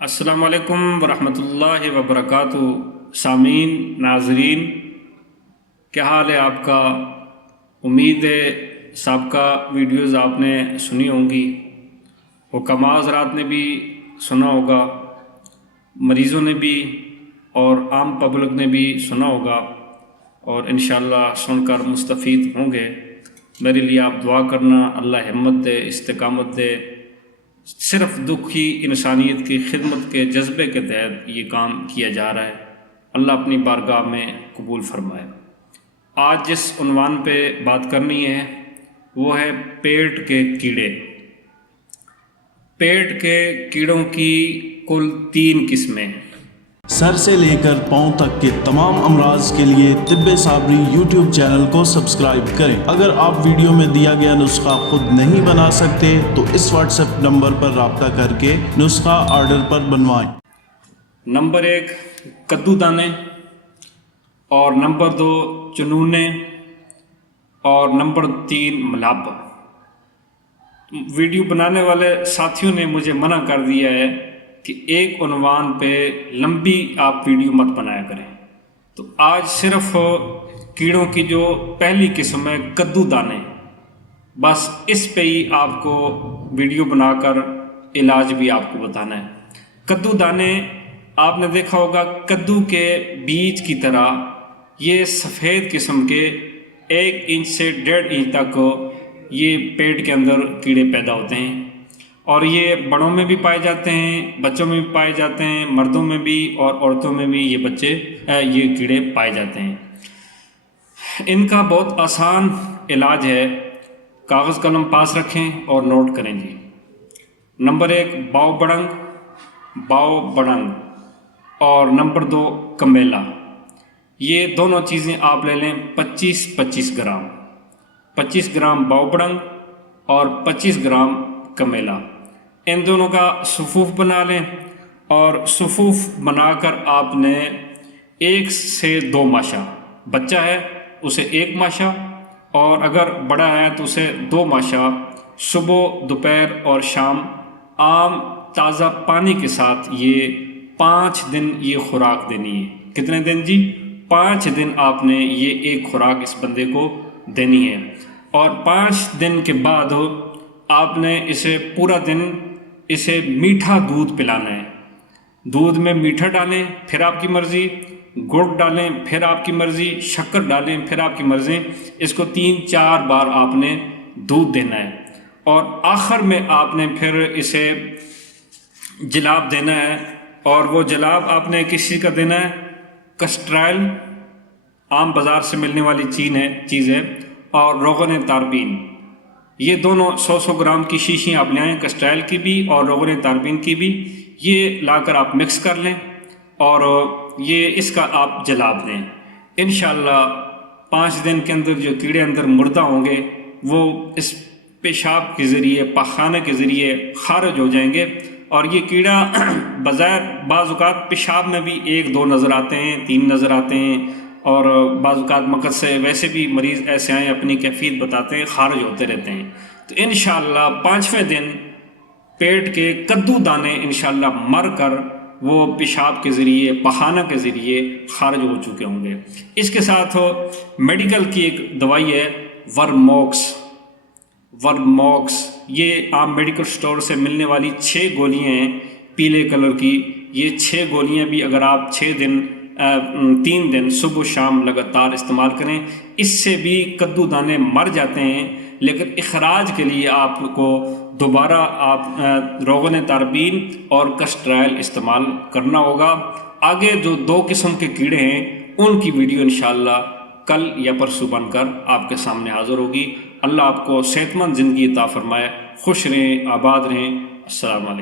السلام علیکم ورحمۃ اللہ وبرکاتہ۔ سامعین، ناظرین، کیا حال ہے آپ کا؟ امید ہے سابقہ ویڈیوز آپ نے سنی ہوں گی، حکماء حضرات نے بھی سنا ہوگا، مریضوں نے بھی اور عام پبلک نے بھی سنا ہوگا، اور انشاءاللہ سن کر مستفید ہوں گے۔ میرے لیے آپ دعا کرنا، اللہ ہمت دے، استقامت دے۔ صرف دکھی انسانیت کی خدمت کے جذبے کے تحت یہ کام کیا جا رہا ہے، اللہ اپنی بارگاہ میں قبول فرمائے۔ آج جس عنوان پہ بات کرنی ہے وہ ہے پیٹ کے کیڑے۔ پیٹ کے کیڑوں کی کل 3 قسمیں۔ سر سے لے کر پاؤں تک کے تمام امراض کے لیے طب صابری یوٹیوب چینل کو سبسکرائب کریں۔ اگر آپ ویڈیو میں دیا گیا نسخہ خود نہیں بنا سکتے تو اس واٹس ایپ نمبر پر رابطہ کر کے نسخہ آرڈر پر بنوائیں۔ نمبر 1 کدو دانے، اور نمبر 2 چنونے، اور نمبر 3 ملاب۔ ویڈیو بنانے والے ساتھیوں نے مجھے منع کر دیا ہے کہ ایک عنوان پہ لمبی آپ ویڈیو مت بنایا کریں، تو آج صرف کیڑوں کی جو پہلی قسم ہے کدو دانے، بس اس پہ ہی آپ کو ویڈیو بنا کر علاج بھی آپ کو بتانا ہے۔ کدو دانے آپ نے دیکھا ہوگا کدو کے بیج کی طرح یہ سفید قسم کے 1 انچ سے 1.5 انچ تک یہ پیٹ کے اندر کیڑے پیدا ہوتے ہیں، اور یہ بڑوں میں بھی پائے جاتے ہیں، بچوں میں بھی پائے جاتے ہیں، مردوں میں بھی اور عورتوں میں بھی یہ کیڑے پائے جاتے ہیں۔ ان کا بہت آسان علاج ہے، کاغذ قلم پاس رکھیں اور نوٹ کریں جی۔ نمبر 1 باؤ بڑنگ، اور نمبر 2 کمیلا۔ یہ دونوں چیزیں آپ لے لیں 25 گرام، 25 گرام باؤ بڑنگ اور 25 گرام کمیلا۔ ان دونوں کا صفوف بنا لیں، اور صفوف بنا کر آپ نے 1 سے 2 ماشا، بچہ ہے اسے 1 ماشا، اور اگر بڑا ہے تو اسے 2 ماشا صبح، دوپہر اور شام عام تازہ پانی کے ساتھ یہ 5 دن یہ خوراک دینی ہے۔ کتنے دن جی؟ 5 دن آپ نے یہ ایک خوراک اس بندے کو دینی ہے، اور 5 دن کے بعد آپ نے اسے پورا دن اسے میٹھا دودھ پلانا ہے۔ دودھ میں میٹھا ڈالیں پھر آپ کی مرضی، گڑ ڈالیں پھر آپ کی مرضی، شکر ڈالیں پھر آپ کی مرضی۔ اس کو 3-4 بار آپ نے دودھ دینا ہے، اور آخر میں آپ نے پھر اسے جلاب دینا ہے، اور وہ جلاب آپ نے کسی کا دینا ہے؟ کسٹرائل، عام بازار سے ملنے والی چیز ہے، اور روغن تاربین۔ یہ دونوں 100 گرام کی شیشیں آپ لے آئیں، کسٹرائل کی بھی اور روغن تاربین کی بھی۔ یہ لا کر آپ مکس کر لیں، اور یہ اس کا آپ جلاب دیں۔ انشاءاللہ 5 دن کے اندر جو کیڑے اندر مردہ ہوں گے وہ اس پیشاب کے ذریعے، پاخانے کے ذریعے خارج ہو جائیں گے، اور یہ کیڑا بظاہر بعض اوقات پیشاب میں بھی 1-2 نظر آتے ہیں، 3 نظر آتے ہیں، اور بعض اوقات مقصد سے ویسے بھی مریض ایسے آئیں اپنی کیفیت بتاتے ہیں، خارج ہوتے رہتے ہیں۔ تو انشاءاللہ 5ویں دن پیٹ کے کدو دانے انشاءاللہ مر کر وہ پیشاب کے ذریعے، پخانہ کے ذریعے خارج ہو چکے ہوں گے۔ اس کے ساتھ میڈیکل کی ایک دوائی ہے ورموکس۔ یہ عام میڈیکل سٹور سے ملنے والی 6 گولیاں ہیں پیلے کلر کی۔ یہ 6 گولیاں بھی اگر آپ 3 دن صبح شام لگاتار استعمال کریں، اس سے بھی کدو دانے مر جاتے ہیں، لیکن اخراج کے لیے آپ کو دوبارہ روغن تاربین اور کسٹرائل استعمال کرنا ہوگا۔ آگے جو 2 قسم کے کیڑے ہیں ان کی ویڈیو انشاءاللہ کل یا پرسوں بن کر آپ کے سامنے حاضر ہوگی۔ اللہ آپ کو صحت مند زندگی عطا فرمائے، خوش رہیں، آباد رہیں۔ السلام علیکم۔